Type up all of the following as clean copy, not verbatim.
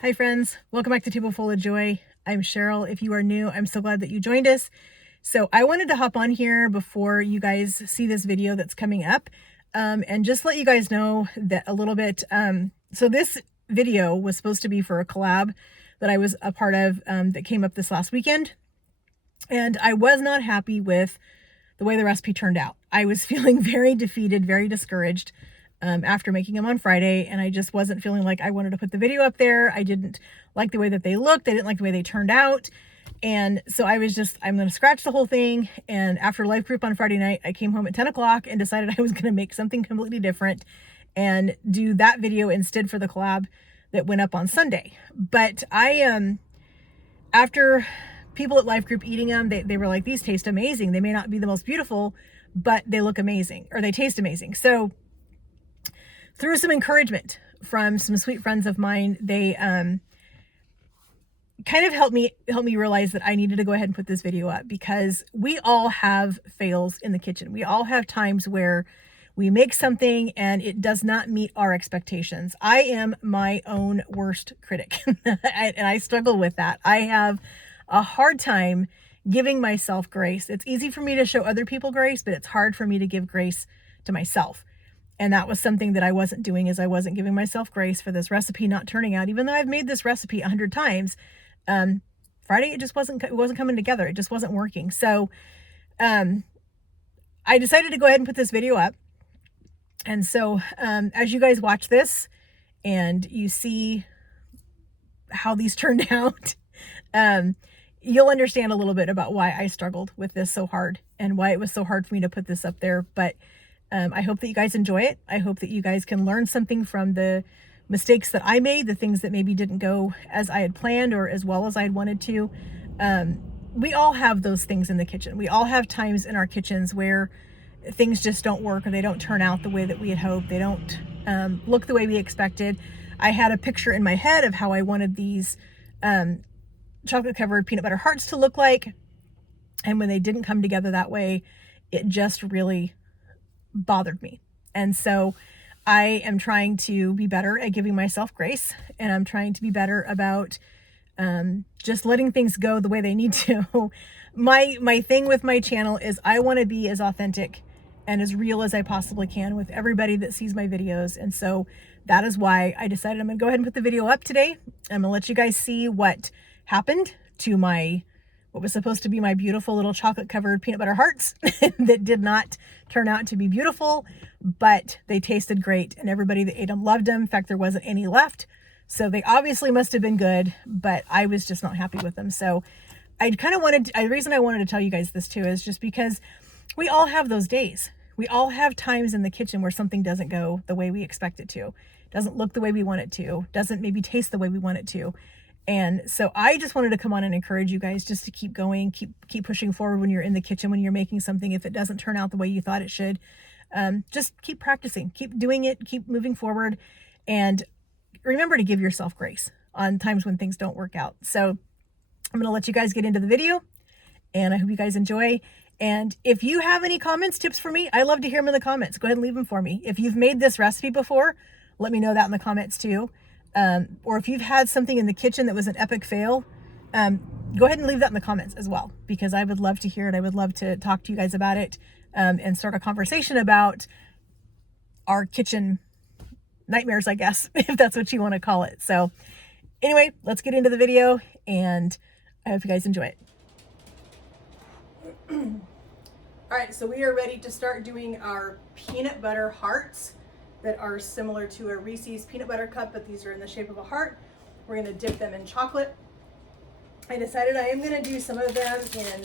Hi friends, welcome back to Table Full of Joy. I'm Cheryl. If you are new, I'm so glad that you joined us. So I wanted to hop on here before you guys see this video that's coming up and just let you guys know that a little bit. So this video was supposed to be for a collab that I was a part of that came up this last weekend. And I was not happy with the way the recipe turned out. I was feeling very defeated, very discouraged after making them on Friday, and I just wasn't feeling like I wanted to put the video up there. I didn't like the way that they looked. I didn't like the way they turned out. And so I was just, I'm going to scratch the whole thing. And after life group on Friday night, I came home at 10 o'clock and decided I was going to make something completely different and do that video instead for the collab that went up on Sunday. But after people at life group eating them, they were like, these taste amazing. They may not be the most beautiful, but they look amazing, or they taste amazing. So through some encouragement from some sweet friends of mine, they kind of helped me realize that I needed to go ahead and put this video up, because we all have fails in the kitchen. We all have times where we make something and it does not meet our expectations. I am my own worst critic and I struggle with that. I have a hard time giving myself grace. It's easy for me to show other people grace, but it's hard for me to give grace to myself. And that was something that I wasn't doing, is I wasn't giving myself grace for this recipe not turning out, even though I've made this recipe 100 times. Friday, it wasn't coming together. It just wasn't working. So, I decided to go ahead and put this video up. And so, as you guys watch this and you see how these turned out, you'll understand a little bit about why I struggled with this so hard and why it was so hard for me to put this up there. But I hope that you guys enjoy it. I hope that you guys can learn something from the mistakes that I made, the things that maybe didn't go as I had planned or as well as I had wanted to. We all have those things in the kitchen. We all have times in our kitchens where things just don't work, or they don't turn out the way that we had hoped. They don't look the way we expected. I had a picture in my head of how I wanted these chocolate covered peanut butter hearts to look like. And when they didn't come together that way, it just really bothered me. And so I am trying to be better at giving myself grace, and I'm trying to be better about just letting things go the way they need to. My thing with my channel is I want to be as authentic and as real as I possibly can with everybody that sees my videos. And so that is why I decided I'm going to go ahead and put the video up today. I'm going to let you guys see what happened to what was supposed to be my beautiful little chocolate covered peanut butter hearts that did not turn out to be beautiful, but they tasted great and everybody that ate them loved them. In fact, there wasn't any left. So they obviously must have been good, but I was just not happy with them. So the reason I wanted to tell you guys this too is just because we all have those days. We all have times in the kitchen where something doesn't go the way we expect it to, doesn't look the way we want it to, doesn't maybe taste the way we want it to. And so I just wanted to come on and encourage you guys just to keep going, keep pushing forward when you're in the kitchen, when you're making something. If it doesn't turn out the way you thought it should, just keep practicing, keep doing it, keep moving forward, and remember to give yourself grace on times when things don't work out. So I'm going to let you guys get into the video, and I hope you guys enjoy. And if you have any comments, tips for me, I love to hear them in the comments. Go ahead and leave them for me. If you've made this recipe before, let me know that in the comments too. Or if you've had something in the kitchen that was an epic fail, go ahead and leave that in the comments as well, because I would love to hear it. I would love to talk to you guys about it, and start a conversation about our kitchen nightmares, I guess, if that's what you want to call it. So anyway, let's get into the video, and I hope you guys enjoy it. All right, so we are ready to start doing our peanut butter hearts that are similar to a Reese's peanut butter cup, but these are in the shape of a heart. We're going to dip them in chocolate. I decided I am going to do some of them in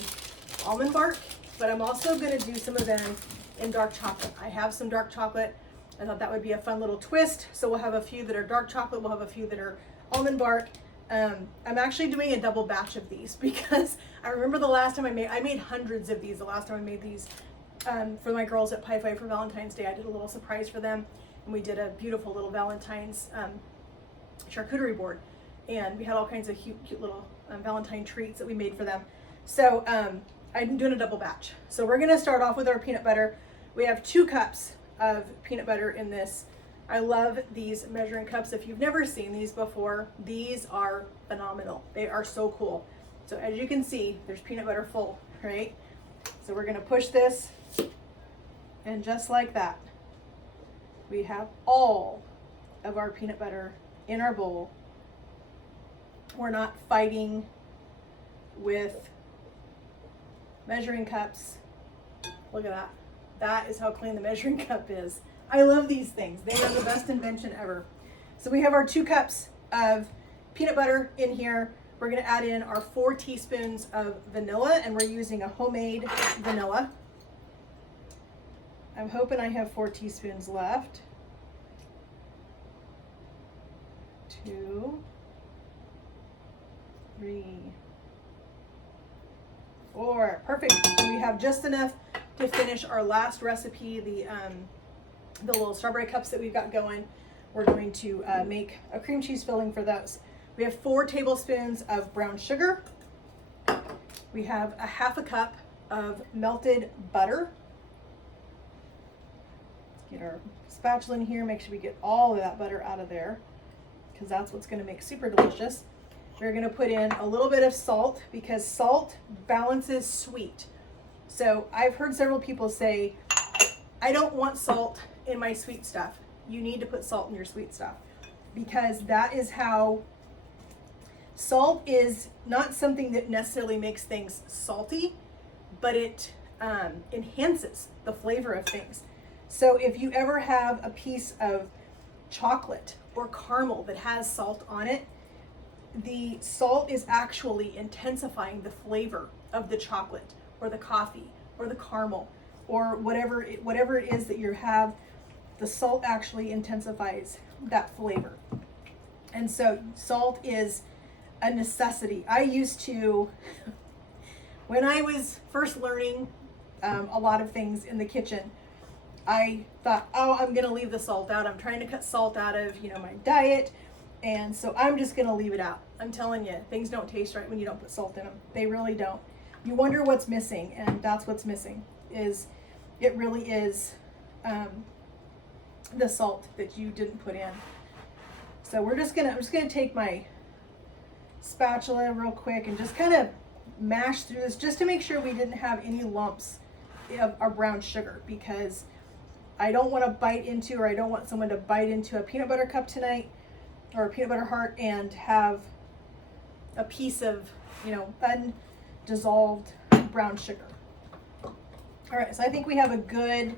almond bark, but I'm also going to do some of them in dark chocolate. I have some dark chocolate. I thought that would be a fun little twist. So we'll have a few that are dark chocolate. We'll have a few that are almond bark. I'm actually doing a double batch of these because I remember the last time I made hundreds of these. The last time I made these for my girls at Pie Five for Valentine's Day, I did a little surprise for them, and we did a beautiful little Valentine's charcuterie board, and we had all kinds of cute little Valentine treats that we made for them. So I'm doing a double batch. So we're gonna start off with our peanut butter. We have 2 cups of peanut butter in this I love these measuring cups. If you've never seen these before, these are phenomenal. They are so cool. So as you can see, there's peanut butter full, right? So we're gonna push this, and just like that, we have all of our peanut butter in our bowl. We're not fighting with measuring cups. Look at that. That is how clean the measuring cup is. I love these things. They are the best invention ever. So we have our 2 cups of peanut butter in here. We're gonna add in our 4 teaspoons of vanilla, and we're using a homemade vanilla. I'm hoping I have 4 teaspoons left. 2, 3, 4. Perfect. And we have just enough to finish our last recipe, the little strawberry cups that we've got going. We're going to make a cream cheese filling for those. We have 4 tablespoons of brown sugar. We have a 1/2 cup of melted butter. Let's get our spatula in here, make sure we get all of that butter out of there, because that's what's going to make super delicious. We're going to put in a little bit of salt, because salt balances sweet. So I've heard several people say, I don't want salt in my sweet stuff. You need to put salt in your sweet stuff, because that is how salt is not something that necessarily makes things salty, but it enhances the flavor of things. So if you ever have a piece of chocolate or caramel that has salt on it, the salt is actually intensifying the flavor of the chocolate or the coffee or the caramel or whatever it is that you have. The salt actually intensifies that flavor. And so salt is a necessity. I used to, when I was first learning a lot of things in the kitchen, I thought, oh, I'm gonna leave the salt out. I'm trying to cut salt out of, my diet. And so I'm just gonna leave it out. I'm telling you, things don't taste right when you don't put salt in them. They really don't. You wonder what's missing, and that's what's missing. It really is the salt that you didn't put in. So I'm just gonna take my spatula real quick and just kind of mash through this, just to make sure we didn't have any lumps of our brown sugar, because I don't want to bite into, or I don't want someone to bite into a peanut butter cup tonight, or a peanut butter heart, and have a piece of, undissolved brown sugar. All right, so I think we have a good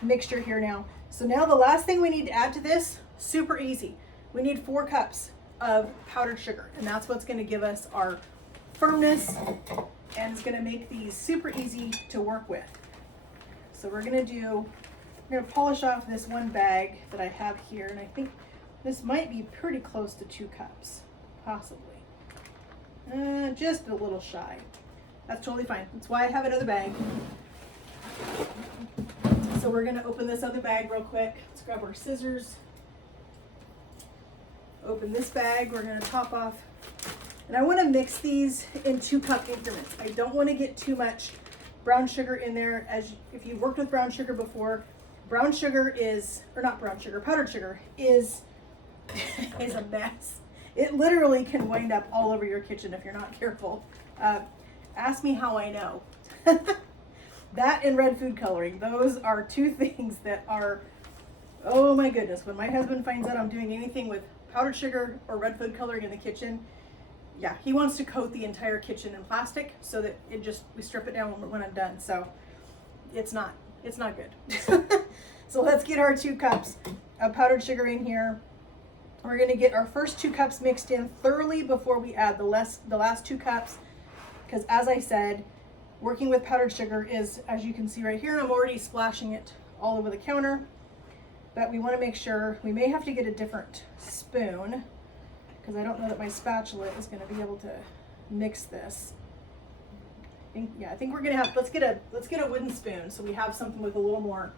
mixture here now. So now the last thing we need to add to this, super easy. We need 4 cups of powdered sugar, and that's what's going to give us our firmness, and it's going to make these super easy to work with. So we're going to polish off this one bag that I have here, and I think this might be pretty close to 2 cups, possibly. Just a little shy. That's totally fine. That's why I have another bag. So we're going to open this other bag real quick. Let's grab our scissors. Open this bag. We're going to top off. And I want to mix these in 2-cup increments. I don't want to get too much brown sugar in there. As if you've worked with brown sugar before, powdered sugar is is a mess. It literally can wind up all over your kitchen if you're not careful. Ask me how I know. That and red food coloring, those are 2 things that are, oh my goodness, when my husband finds out I'm doing anything with powdered sugar or red food coloring in the kitchen, yeah, he wants to coat the entire kitchen in plastic so that we strip it down when I'm done. So it's not good. So let's get our 2 cups of powdered sugar in here. We're gonna get our first 2 cups mixed in thoroughly before we add the last 2 cups. Because as I said, working with powdered sugar is, as you can see right here, I'm already splashing it all over the counter. But we want to make sure, we may have to get a different spoon, because I don't know that my spatula is going to be able to mix this. I think we're going to have, let's get a wooden spoon so we have something with a little more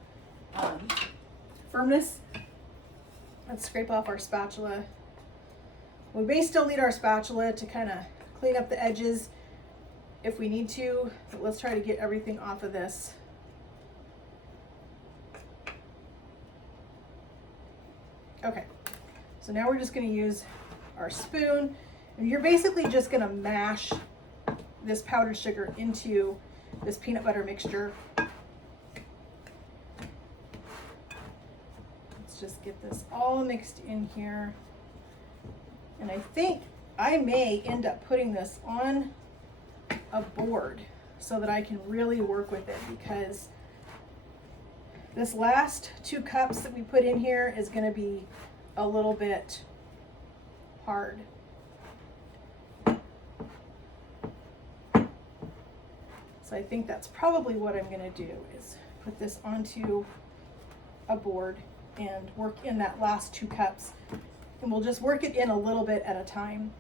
firmness. Let's scrape off our spatula. We may still need our spatula to kind of clean up the edges if we need to, but let's try to get everything off of this. Okay, so now we're just going to use our spoon, and you're basically just going to mash this powdered sugar into this peanut butter mixture. Let's just get this all mixed in here. And I think I may end up putting this on a board so that I can really work with it, because this last 2 cups that we put in here is going to be a little bit hard. So I think that's probably what I'm going to do, is put this onto a board and work in that last 2 cups. And we'll just work it in a little bit at a time,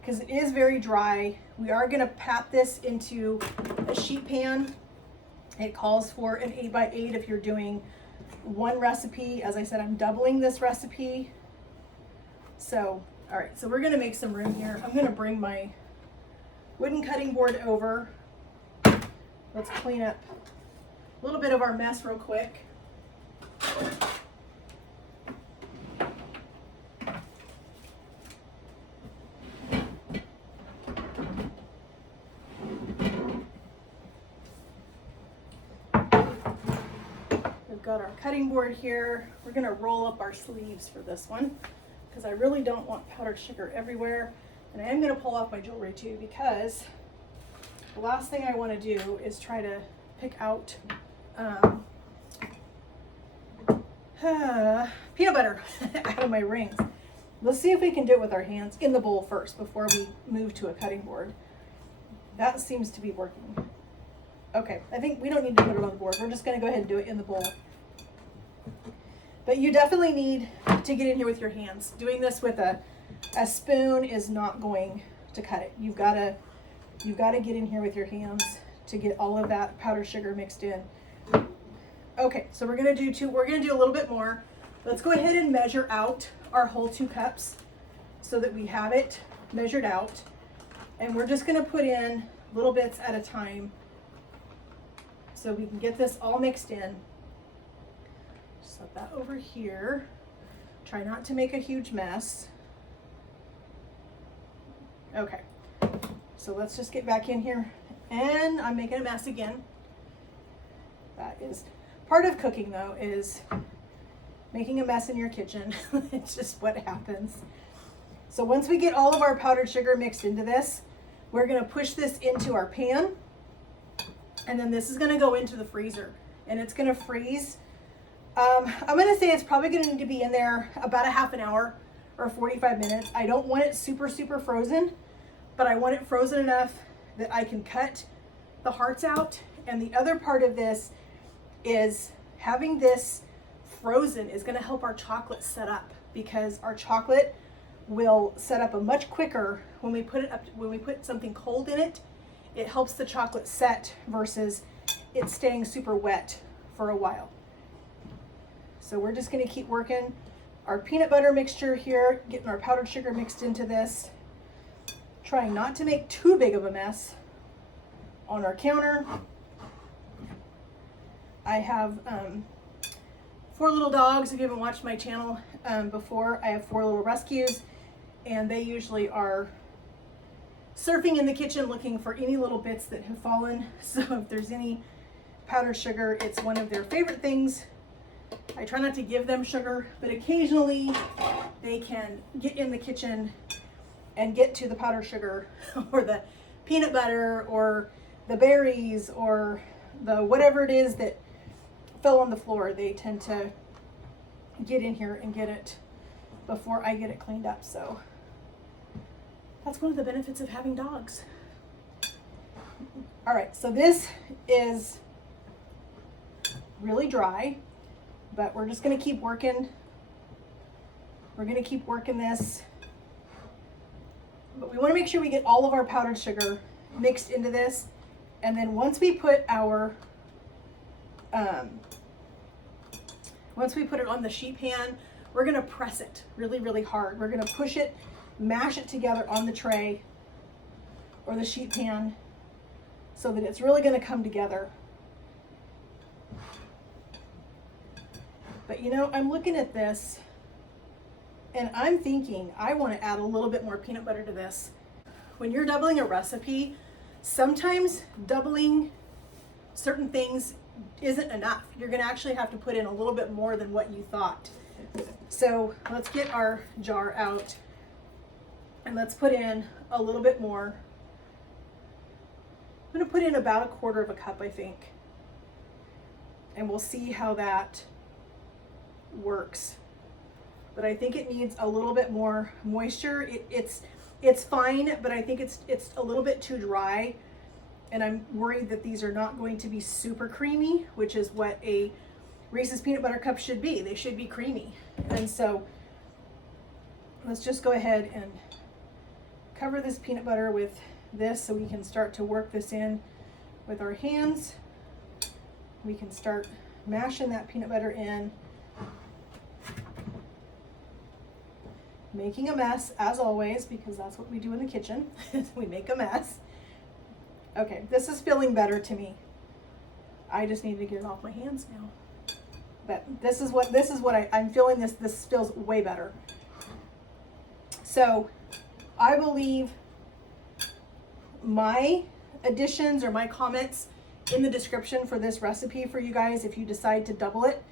because it is very dry. We are going to pat this into a sheet pan. It calls for an 8x8 if you're doing 1 recipe. As I said, I'm doubling this recipe. So, all right, so we're going to make some room here. I'm going to bring my wooden cutting board over. Let's clean up a little bit of our mess real quick. We've got our cutting board here. We're going to roll up our sleeves for this one, because I really don't want powdered sugar everywhere. And I am going to pull off my jewelry too, because the last thing I want to do is try to pick out peanut butter out of my rings. Let's see if we can do it with our hands in the bowl first before we move to a cutting board. That seems to be working. Okay, I think we don't need to put it on the board. We're just going to go ahead and do it in the bowl. But you definitely need to get in here with your hands. Doing this with a spoon is not going to cut it. You've got to get in here with your hands to get all of that powdered sugar mixed in. Okay, so we're going to do a little bit more. Let's go ahead and measure out our whole 2 cups so that we have it measured out. And we're just going to put in little bits at a time so we can get this all mixed in. Set that over here. Try not to make a huge mess. Okay, so let's just get back in here, and I'm making a mess again. That is part of cooking, though, is making a mess in your kitchen. It's just what happens. So once we get all of our powdered sugar mixed into this, we're going to push this into our pan, and then this is going to go into the freezer, and it's going to freeze. I'm going to say it's probably going to need to be in there about a half an hour or 45 minutes. I don't want it super frozen, but I want it frozen enough that I can cut the hearts out. And the other part of this is having this frozen is going to help our chocolate set up, because our chocolate will set up a much quicker when we put it up. When we put something cold in it, it helps the chocolate set versus it staying super wet for a while. So we're just going to keep working our peanut butter mixture here, getting our powdered sugar mixed into this, trying not to make too big of a mess on our counter. I have 4 little dogs. If you haven't watched my channel before, I have 4 little rescues, and they usually are surfing in the kitchen looking for any little bits that have fallen. So if there's any powdered sugar, it's one of their favorite things. I try not to give them sugar, but occasionally they can get in the kitchen and get to the powdered sugar or the peanut butter or the berries or the whatever it is that fell on the floor. They tend to get in here and get it before I get it cleaned up. So that's one of the benefits of having dogs. All right, so this is really dry, but we're just going to keep working. We're going to keep working this. But we want to make sure we get all of our powdered sugar mixed into this. And then once we put our, once we put it on the sheet pan, we're going to press it really, really hard. We're going to push it, mash it together on the tray or the sheet pan so that it's really going to come together. But you know, I'm looking at this and I'm thinking I want to add a little bit more peanut butter to this. When you're doubling a recipe, sometimes doubling certain things isn't enough. You're going to actually have to put in a little bit more than what you thought. So let's get our jar out and let's put in a little bit more. I'm going to put in about 1/4 cup, I think. And we'll see how that works. But I think it needs a little bit more moisture. It's fine, but I think it's a little bit too dry. And I'm worried that these are not going to be super creamy, which is what a Reese's peanut butter cup should be. They should be creamy. And so let's just go ahead and cover this peanut butter with this so we can start to work this in with our hands. We can start mashing that peanut butter in, making a mess as always, because that's what we do in the kitchen. We make a mess. Okay, this is feeling better to me. I just need to get it off my hands now. But this is what I'm feeling. This feels way better. So I will leave my additions or my comments in the description for this recipe for you guys. If you decide to double it,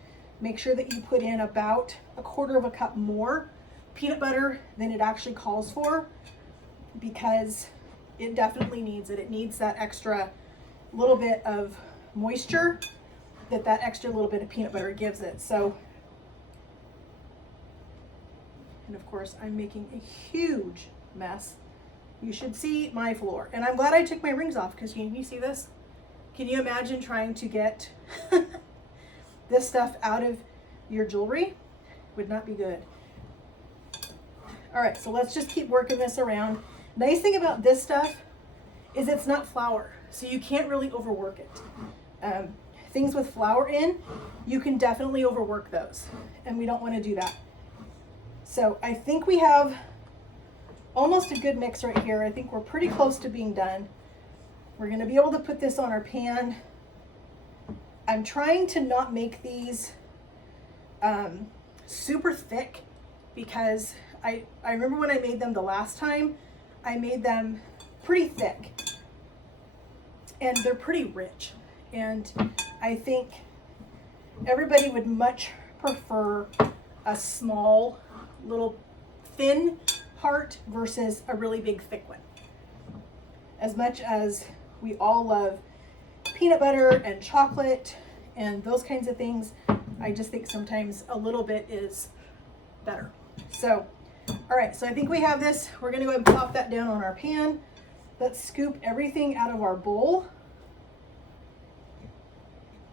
make sure that you put in about 1/4 cup more peanut butter than it actually calls for, because it definitely needs it. It needs that extra little bit of moisture that extra little bit of peanut butter gives it. So, and of course I'm making a huge mess. You should see my floor. And I'm glad I took my rings off, because can you see this? Can you imagine trying to get this stuff out of your jewelry? Would not be good. All right, so let's just keep working this around. Nice thing about this stuff is it's not flour, so you can't really overwork it. Things with flour in, you can definitely overwork those, and we don't want to do that. So I think we have almost a good mix right here. I think we're pretty close to being done. We're going to be able to put this on our pan. I'm trying to not make these super thick, because I remember when I made them the last time, I made them pretty thick and they're pretty rich. And I think everybody would much prefer a small little thin part versus a really big thick one. As much as we all love peanut butter and chocolate and those kinds of things, I just think sometimes a little bit is better. So, all right, so I think we have this. We're gonna go ahead and pop that down on our pan. Let's scoop everything out of our bowl.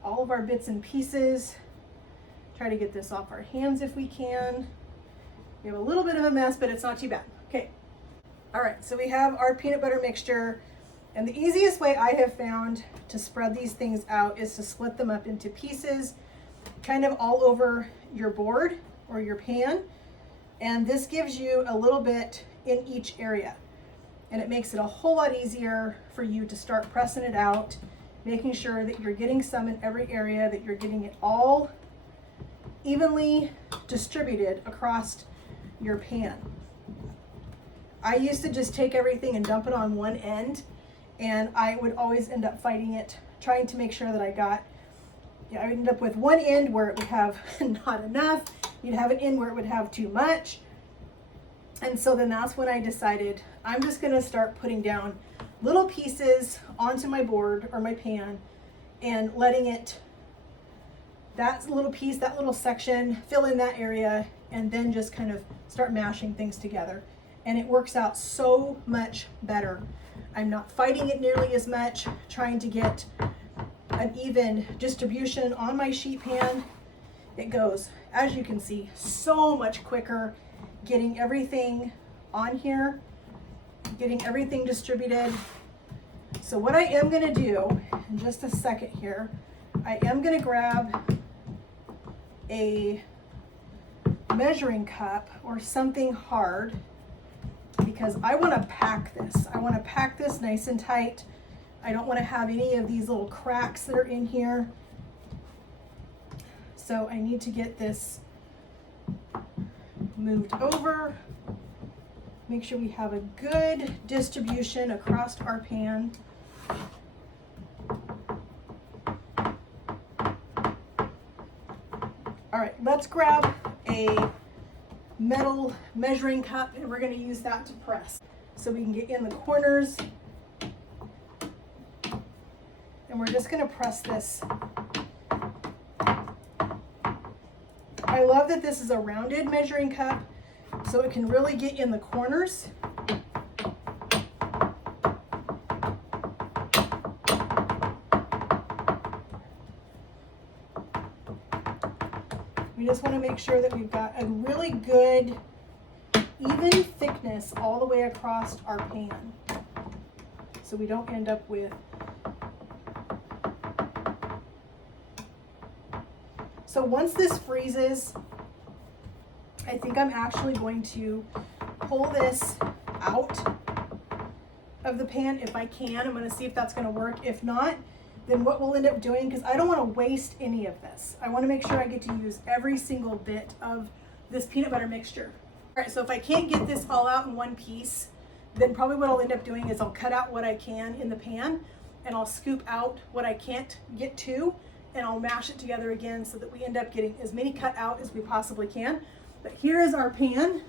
All of our bits and pieces. Try to get this off our hands if we can. We have a little bit of a mess, but it's not too bad. Okay. All right, so we have our peanut butter mixture, and the easiest way I have found to spread these things out is to split them up into pieces, kind of all over your board or your pan. And this gives you a little bit in each area. And it makes it a whole lot easier for you to start pressing it out, making sure that you're getting some in every area, that you're getting it all evenly distributed across your pan. I used to just take everything and dump it on one end, and I would always end up fighting it, trying to make sure that I would end up with one end where it would have not enough. You'd have an end where it would have too much. And so then that's when I decided I'm just gonna start putting down little pieces onto my board or my pan and letting it, that little piece, that little section, fill in that area, and then just kind of start mashing things together. And it works out so much better. I'm not fighting it nearly as much, trying to get an even distribution on my sheet pan. It goes, as you can see, so much quicker, getting everything on here, getting everything distributed. So what I am gonna do in just a second here, I am gonna grab a measuring cup or something hard, because I wanna pack this. I wanna pack this nice and tight. I don't wanna have any of these little cracks that are in here. So I need to get this moved over. Make sure we have a good distribution across our pan. All right, let's grab a metal measuring cup and we're going to use that to press so we can get in the corners. And we're just going to press this. I love that this is a rounded measuring cup so it can really get in the corners. We just want to make sure that we've got a really good, even thickness all the way across our pan, so we don't end up with. So once this freezes, I think I'm actually going to pull this out of the pan if I can. I'm going to see if that's going to work. If not, then what we'll end up doing, because I don't want to waste any of this. I want to make sure I get to use every single bit of this peanut butter mixture. All right, so if I can't get this all out in one piece, then probably what I'll end up doing is I'll cut out what I can in the pan and I'll scoop out what I can't get to and I'll mash it together again so that we end up getting as many cut out as we possibly can. But here is our pan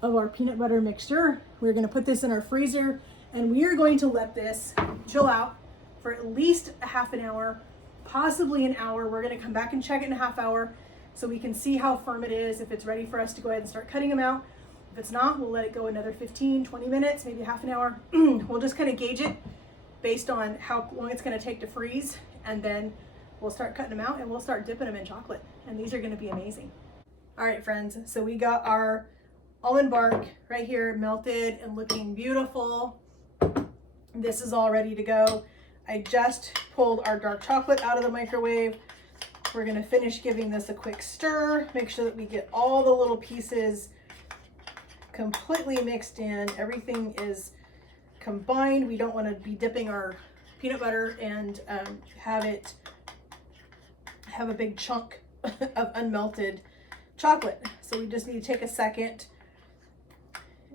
of our peanut butter mixture. We're going to put this in our freezer and we are going to let this chill out for at least a half an hour, possibly an hour. We're going to come back and check it in a half hour so we can see how firm it is, if it's ready for us to go ahead and start cutting them out. If it's not, we'll let it go another 15, 20 minutes, maybe half an hour. We'll just kind of gauge it based on how long it's going to take to freeze, and then we'll start cutting them out and we'll start dipping them in chocolate. And these are going to be amazing. All right, friends, so we got our almond bark right here melted and looking beautiful. This is all ready to go. I just pulled our dark chocolate out of the microwave. We're going to finish giving this a quick stir. Make sure that we get all the little pieces completely mixed in. Everything is combined. We don't want to be dipping our peanut butter and have a big chunk of unmelted chocolate. So we just need to take a second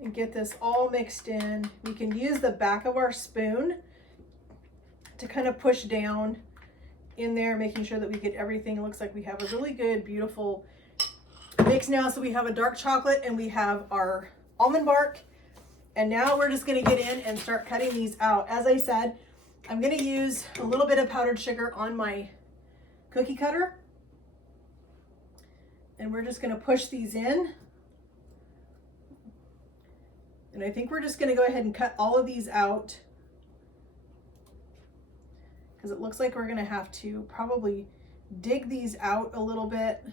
and get this all mixed in. We can use the back of our spoon to kind of push down in there, making sure that we get everything. It looks like we have a really good, beautiful mix now. So we have a dark chocolate and we have our almond bark. And now we're just gonna get in and start cutting these out. As I said, I'm gonna use a little bit of powdered sugar on my cookie cutter. And we're just gonna push these in. And I think we're just gonna go ahead and cut all of these out, because it looks like we're gonna have to probably dig these out a little bit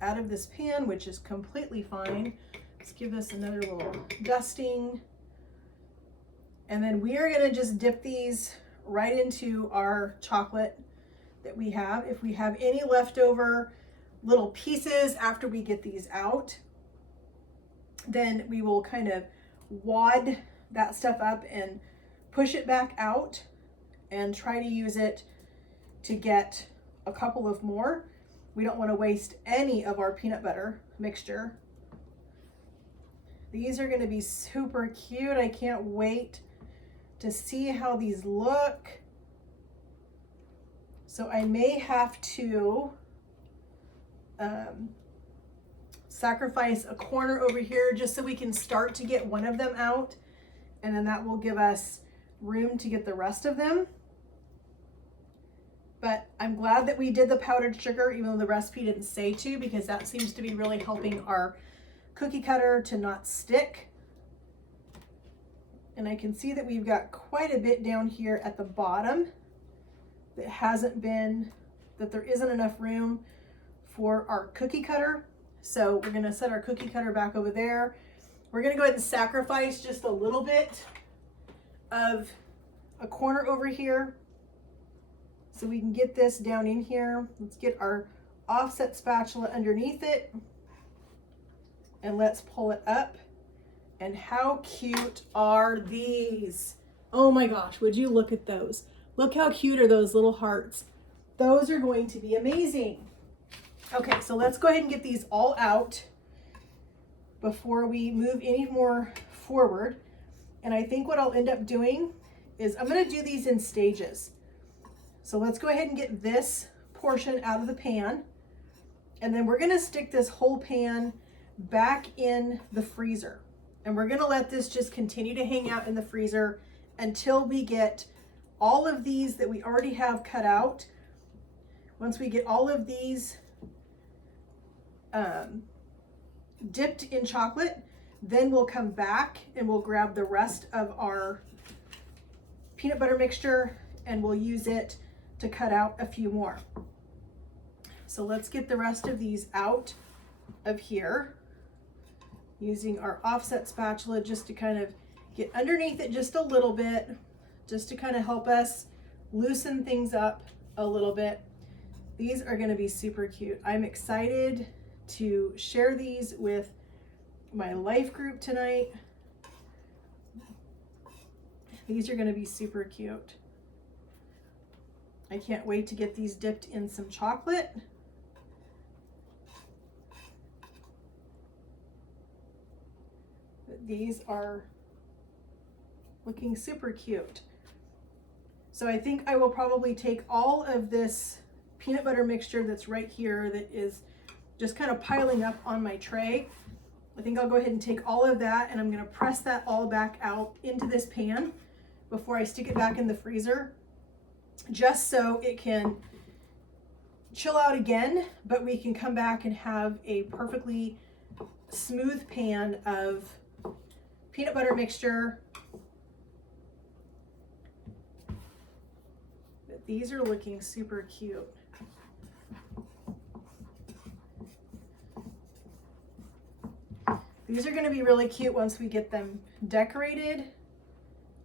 out of this pan, which is completely fine. Let's give this another little dusting. And then we are gonna just dip these right into our chocolate that we have. If we have any leftover little pieces after we get these out, then we will kind of wad that stuff up and push it back out and try to use it to get a couple of more. We don't want to waste any of our peanut butter mixture. These are going to be super cute. I can't wait to see how these look. So I may have to sacrifice a corner over here just so we can start to get one of them out, and then that will give us room to get the rest of them. But I'm glad that we did the powdered sugar, even though the recipe didn't say to, because that seems to be really helping our cookie cutter to not stick. And I can see that we've got quite a bit down here at the bottom that hasn't been, that there isn't enough room for our cookie cutter. So we're gonna set our cookie cutter back over there. We're gonna go ahead and sacrifice just a little bit of a corner over here so we can get this down in here. Let's get our offset spatula underneath it and let's pull it up. And how cute are these? Oh my gosh, would you look at those? Look how cute are those little hearts. Those are going to be amazing. Okay, so let's go ahead and get these all out before we move any more forward. And I think what I'll end up doing is I'm going to do these in stages. So let's go ahead and get this portion out of the pan. And then we're going to stick this whole pan back in the freezer. And we're going to let this just continue to hang out in the freezer until we get all of these that we already have cut out. Once we get all of these dipped in chocolate, then we'll come back and we'll grab the rest of our peanut butter mixture and we'll use it to cut out a few more. So let's get the rest of these out of here using our offset spatula just to kind of get underneath it just a little bit, just to kind of help us loosen things up a little bit. These are going to be super cute. I'm excited to share these with my life group tonight. These are going to be super cute. I can't wait to get these dipped in some chocolate. But these are looking super cute. So I think I will probably take all of this peanut butter mixture that's right here that is just kind of piling up on my tray. I think I'll go ahead and take all of that and I'm going to press that all back out into this pan before I stick it back in the freezer, just so it can chill out again, but we can come back and have a perfectly smooth pan of peanut butter mixture. But these are looking super cute. These are going to be really cute once we get them decorated.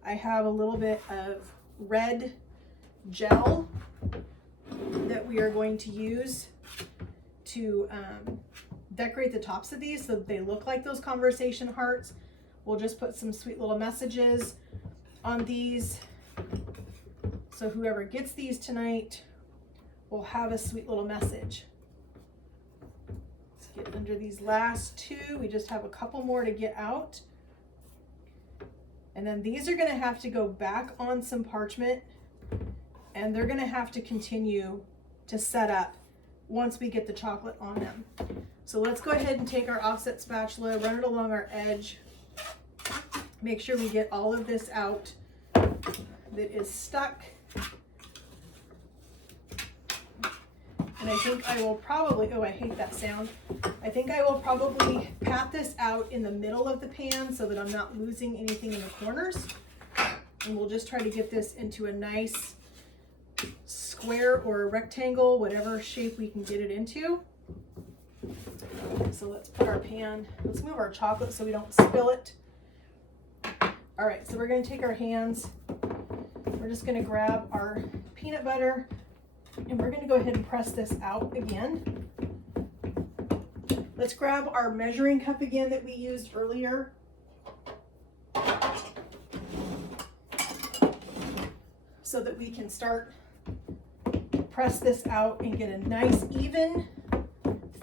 I have a little bit of red gel that we are going to use to decorate the tops of these so that they look like those conversation hearts. We'll just put some sweet little messages on these. So whoever gets these tonight will have a sweet little message. Get under these last two. We just have a couple more to get out. And then these are going to have to go back on some parchment and they're going to have to continue to set up once we get the chocolate on them. So let's go ahead and take our offset spatula, run it along our edge, make sure we get all of this out that is stuck. And I think I will probably, oh, I hate that sound. I think I will probably pat this out in the middle of the pan so that I'm not losing anything in the corners. And we'll just try to get this into a nice square or a rectangle, whatever shape we can get it into. Okay, so let's put our pan, let's move our chocolate so we don't spill it. All right, so we're gonna take our hands, we're just gonna grab our peanut butter, and we're going to go ahead and press this out again. Let's grab our measuring cup again that we used earlier. So that we can start press this out and get a nice even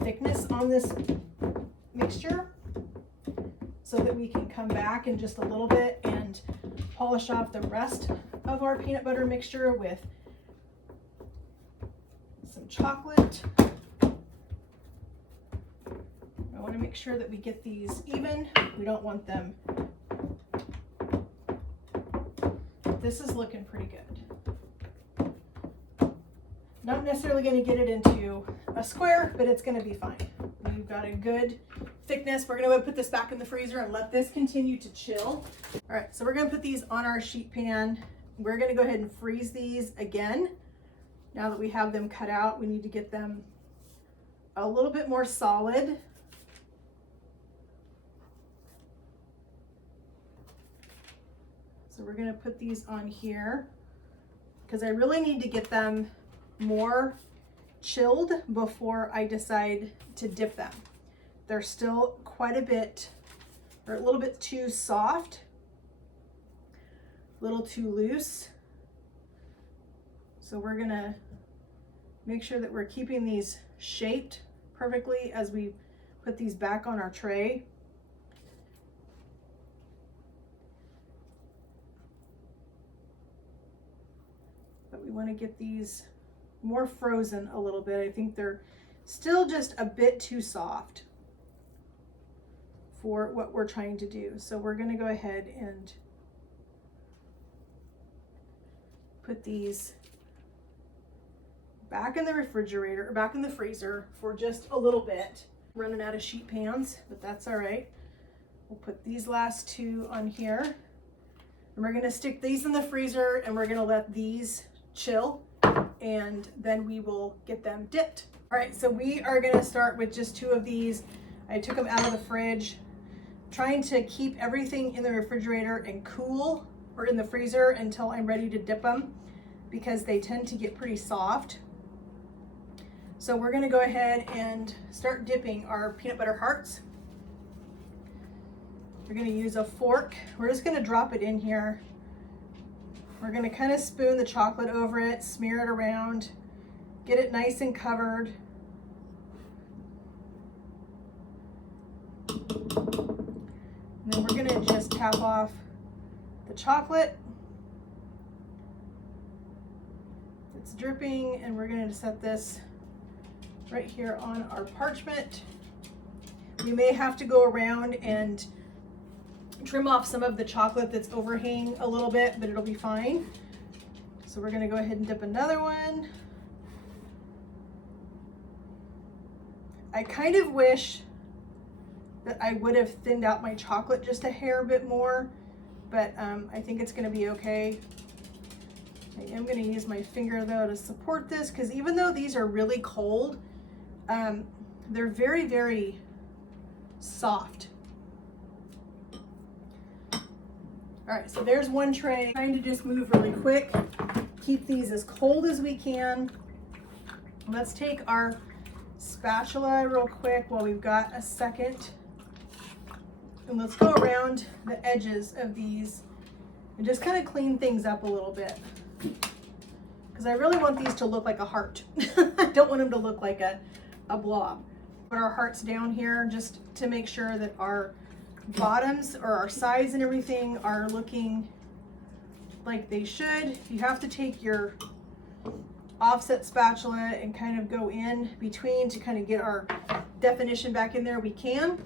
thickness on this mixture so that we can come back in just a little bit and polish off the rest of our peanut butter mixture with some chocolate. I want to make sure that we get these even. We don't want them. This is looking pretty good. Not necessarily going to get it into a square, but it's going to be fine. We've got a good thickness. We're going to put this back in the freezer and let this continue to chill. All right, so we're going to put these on our sheet pan. We're going to go ahead and freeze these again. Now that we have them cut out, we need to get them a little bit more solid. So we're going to put these on here because I really need to get them more chilled before I decide to dip them. They're still quite a bit, or a little bit too soft, a little too loose. So we're going to Make sure that we're keeping these shaped perfectly as we put these back on our tray. But we want to get these more frozen a little bit. I think they're still just a bit too soft for what we're trying to do. So we're going to go ahead and put these back in the refrigerator, or back in the freezer for just a little bit. Running out of sheet pans, but that's all right. We'll put these last two on here. And we're gonna stick these in the freezer and we're gonna let these chill, and then we will get them dipped. All right, so we are gonna start with just two of these. I took them out of the fridge, trying to keep everything in the refrigerator and cool, or in the freezer, until I'm ready to dip them, because they tend to get pretty soft. So we're gonna go ahead and start dipping our peanut butter hearts. We're gonna use a fork. We're just gonna drop it in here. We're gonna kind of spoon the chocolate over it, smear it around, get it nice and covered. And then we're gonna just tap off the chocolate. It's dripping, and we're gonna set this right here on our parchment. We may have to go around and trim off some of the chocolate that's overhanging a little bit, but it'll be fine. So we're gonna go ahead and dip another one. I kind of wish that I would have thinned out my chocolate just a hair bit more, but I think it's gonna be okay. I am gonna use my finger though to support this, because even though these are really cold, they're very, very soft. All right, so there's one tray. Trying to just move really quick, keep these as cold as we can. Let's take our spatula real quick while we've got a second. And let's go around the edges of these and just kind of clean things up a little bit, because I really want these to look like a heart. I don't want them to look like a blob. Put our hearts down here just to make sure that our bottoms, or our sides and everything, are looking like they should. You have to take your offset spatula and kind of go in between to kind of get our definition back in there. We can.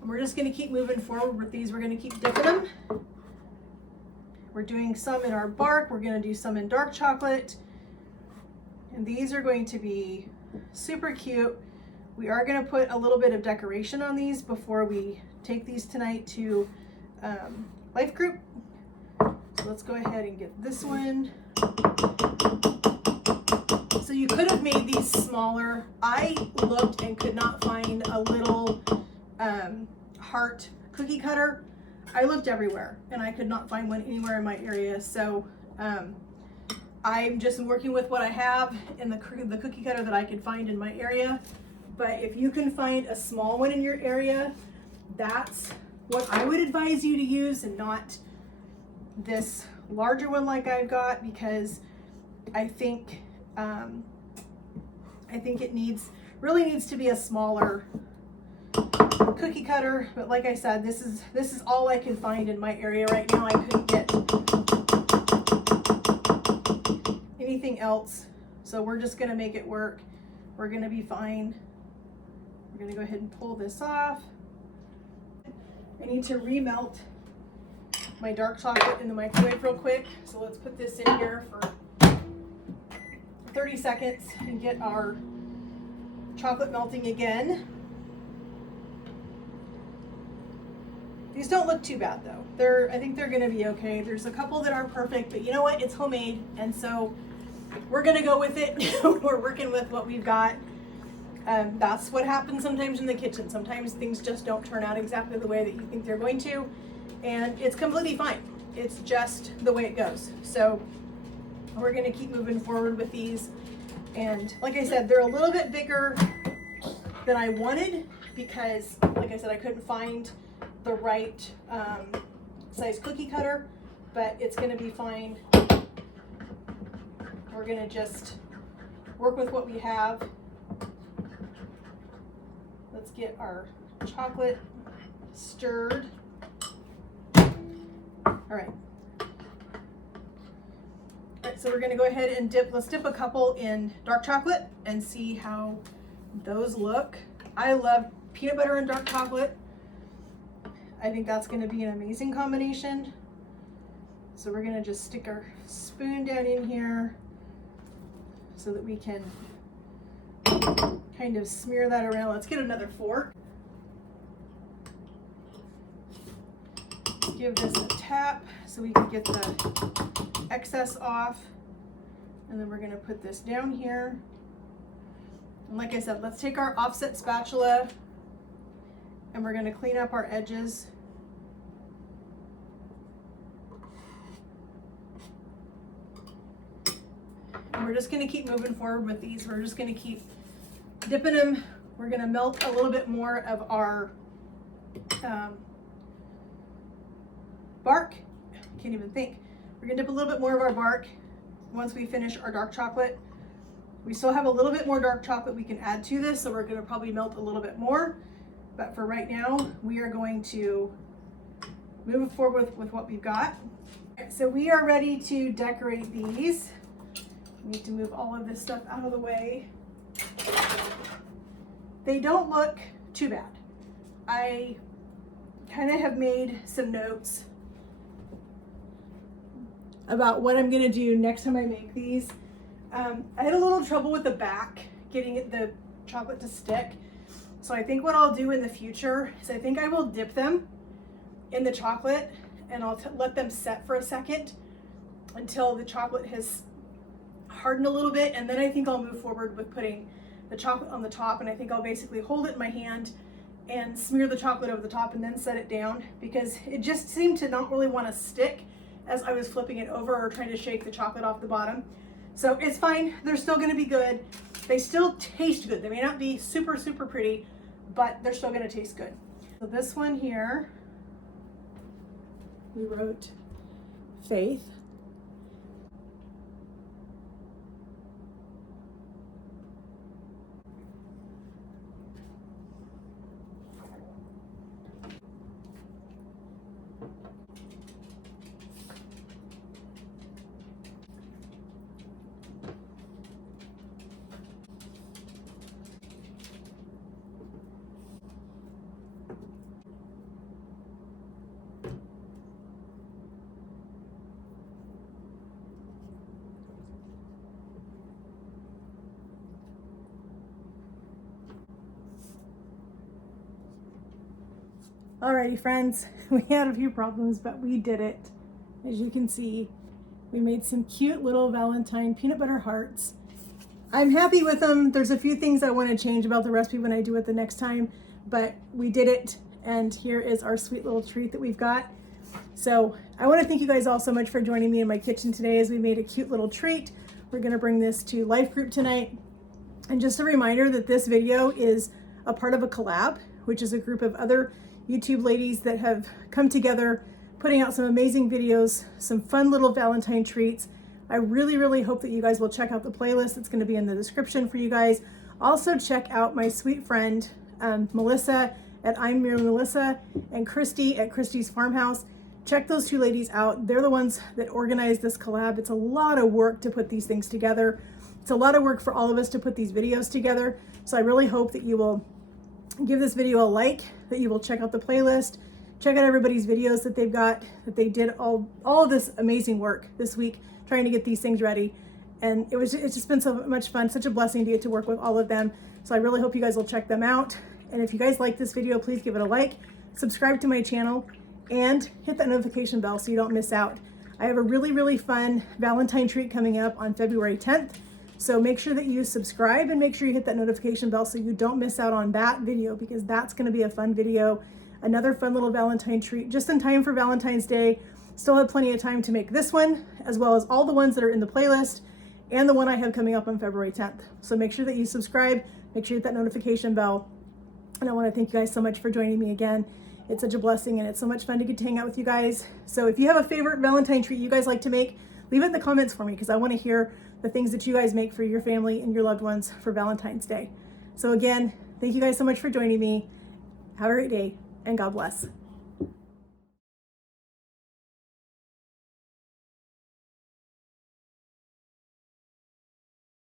And we're just going to keep moving forward with these. We're going to keep dipping them. We're doing some in our bark. We're going to do some in dark chocolate. And these are going to be super cute. We are going to put a little bit of decoration on these before we take these tonight to Life Group. So let's go ahead and get this one. So you could have made these smaller. I looked and could not find a little heart cookie cutter. I looked everywhere and I could not find one anywhere in my area. So I'm just working with what I have in the cookie cutter that I could find in my area. But if you can find a small one in your area, that's what I would advise you to use, and not this larger one like I've got, because I think it really needs to be a smaller cookie cutter. But like I said, this is all I can find in my area right now. I couldn't get anything else, so we're just gonna make it work. We're gonna be fine. We're gonna go ahead and pull this off. I need to remelt my dark chocolate in the microwave real quick, so let's put this in here for 30 seconds and get our chocolate melting again. These don't look too bad though. I think they're gonna be okay. There's a couple that aren't perfect, but you know what? It's homemade, and so we're gonna go with it. We're working with what we've got. That's what happens sometimes in the kitchen. Sometimes things just don't turn out exactly the way that you think they're going to, and it's completely fine. It's just the way it goes. So we're gonna keep moving forward with these. And like I said, they're a little bit bigger than I wanted, because like I said, I couldn't find the right size cookie cutter, but it's gonna be fine. We're gonna just work with what we have. Let's get our chocolate stirred. All right. So we're going to go ahead and let's dip a couple in dark chocolate and see how those look. I love peanut butter and dark chocolate. I think that's going to be an amazing combination. So we're going to just stick our spoon down in here so that we can kind of smear that around. Let's get another fork. Give this a tap so we can get the excess off. And then we're going to put this down here. And like I said, let's take our offset spatula and we're going to clean up our edges. And we're just going to keep moving forward with these. We're just going to keep dipping them. We're going to melt a little bit more of our bark. Can't even think. We're going to dip a little bit more of our bark once we finish our dark chocolate. We still have a little bit more dark chocolate we can add to this, so we're going to probably melt a little bit more. But for right now, we are going to move forward with what we've got. So we are ready to decorate these. We need to move all of this stuff out of the way. They don't look too bad. I kind of have made some notes about what I'm gonna do next time I make these. I had a little trouble with the back, getting the chocolate to stick. So I think what I'll do in the future is I think I will dip them in the chocolate and I'll let them set for a second until the chocolate has hardened a little bit. And then I think I'll move forward with putting the chocolate on the top. And I think I'll basically hold it in my hand and smear the chocolate over the top and then set it down, because it just seemed to not really want to stick as I was flipping it over or trying to shake the chocolate off the bottom. So it's fine, they're still gonna be good. They still taste good. They may not be super, super pretty, but they're still gonna taste good. So this one here, we wrote Faith. Alrighty friends, we had a few problems, but we did it. As you can see, we made some cute little Valentine peanut butter hearts. I'm happy with them. There's a few things I want to change about the recipe when I do it the next time, but we did it, and here is our sweet little treat that we've got. So I want to thank you guys all so much for joining me in my kitchen today as we made a cute little treat. We're going to bring this to Life Group tonight. And just a reminder that this video is a part of a collab, which is a group of other YouTube ladies that have come together, putting out some amazing videos, some fun little Valentine treats. I really, really hope that you guys will check out the playlist. It's going to be in the description for you guys. Also check out my sweet friend, Melissa at I'm Mere Melissa, and Christy at Christy's Farmhouse. Check those two ladies out. They're the ones that organized this collab. It's a lot of work to put these things together. It's a lot of work for all of us to put these videos together. So I really hope that you will give this video a like, that you will check out the playlist, check out everybody's videos that they've got, that they did all of this amazing work this week trying to get these things ready. And it's just been so much fun, such a blessing to get to work with all of them. So I really hope you guys will check them out. And if you guys like this video, please give it a like, subscribe to my channel, and hit that notification bell so you don't miss out. I have a really, really fun Valentine treat coming up on February 10th. So make sure that you subscribe and make sure you hit that notification bell so you don't miss out on that video, because that's going to be a fun video. Another fun little Valentine treat just in time for Valentine's Day. Still have plenty of time to make this one, as well as all the ones that are in the playlist and the one I have coming up on February 10th. So make sure that you subscribe, make sure you hit that notification bell. And I want to thank you guys so much for joining me again. It's such a blessing and it's so much fun to get to hang out with you guys. So if you have a favorite Valentine treat you guys like to make, leave it in the comments for me, because I want to hear the things that you guys make for your family and your loved ones for Valentine's Day. So again, thank you guys so much for joining me. Have a great day, and God bless.